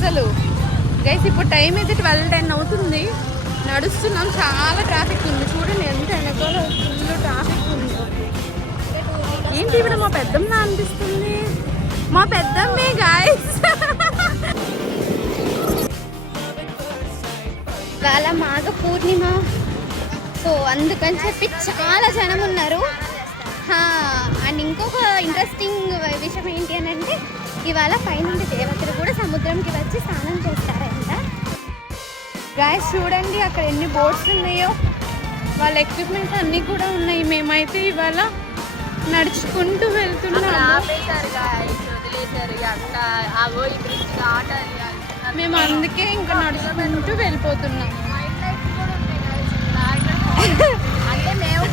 అస్సలు. గైస్ ఇప్పుడు టైం అయితే 12:10 అవుతుంది. నడుస్తున్నాం, చాలా ట్రాఫిక్ ఉంది. చూడండి ఎంత వెనకాల ఫుల్ ట్రాఫిక్ ఉంది. ఏంటి ఇప్పుడు మా పెద్దమ్మ అనిపిస్తుంది, మా పెద్దమ్మే గాయస్. వాళ్ళ మాఘ పూర్ణిమ, సో అందుకని చెప్పి చాలా జనం ఉన్నారు. అండ్ ఇంకొక ఇంట్రెస్టింగ్ విషయం ఏంటి అని అంటే, ఇవాళ పైనుండి దేవతలు కూడా సముద్రంకి వచ్చి స్నానం చేస్తారంట. గాయస్ చూడండి అక్కడ ఎన్ని బోట్స్ ఉన్నాయో, వాళ్ళ ఎక్విప్మెంట్స్ అన్నీ కూడా ఉన్నాయి. మేమైతే ఇవాళ నడుచుకుంటూ వెళ్తున్నాము. మేము అందుకే ఇంకా నడుచుకుంటూ వెళ్ళిపోతున్నాం. అంటే మేము